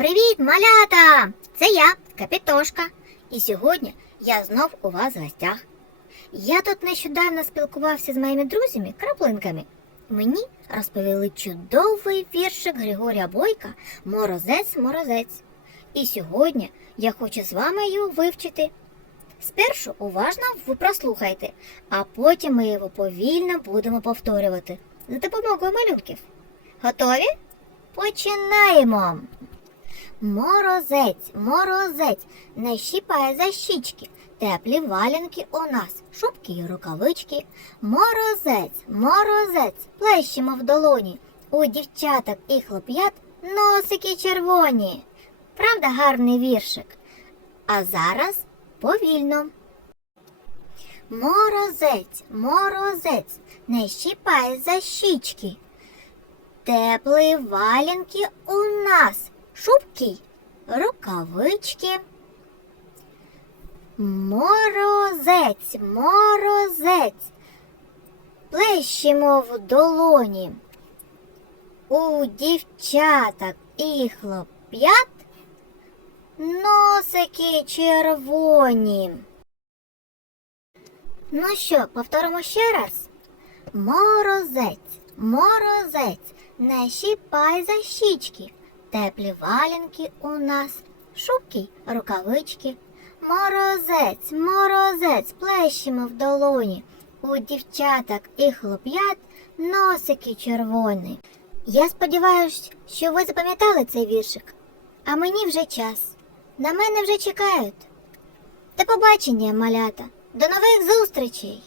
Привіт, малята! Це я, Капітошка. І сьогодні я знов у вас в гостях. Я тут нещодавно спілкувався з моїми друзями краплинками. Мені розповіли чудовий віршик Григорія Бойка Морозець, морозець. І сьогодні я хочу з вами його вивчити. Спершу уважно ви прослухайте, а потім ми його повільно будемо повторювати за допомогою малюнків. Готові? Починаємо. Морозець, морозець, не щіпає за щічки, теплі валянки у нас, шубки й рукавички. Морозець, морозець, плещемо в долоні. У дівчаток і хлоп'ят носики червоні. Правда, гарний віршик. А зараз повільно. Морозець, морозець, не щіпай за щічки. Теплі валянки у нас, шубки, рукавички. Морозець, морозець, плещемо в долоні. У дівчаток і хлоп'ят носики червоні. Ну що, повторимо ще раз. Морозець, морозець, не щіпай за щічки. Теплі валянки у нас, шубки, рукавички. Морозець, морозець, плещемо в долоні. У дівчаток і хлоп'ят носики червоні. Я сподіваюся, що ви запам'ятали цей віршик. А мені вже час. На мене вже чекають. До побачення, малята. До нових зустрічей!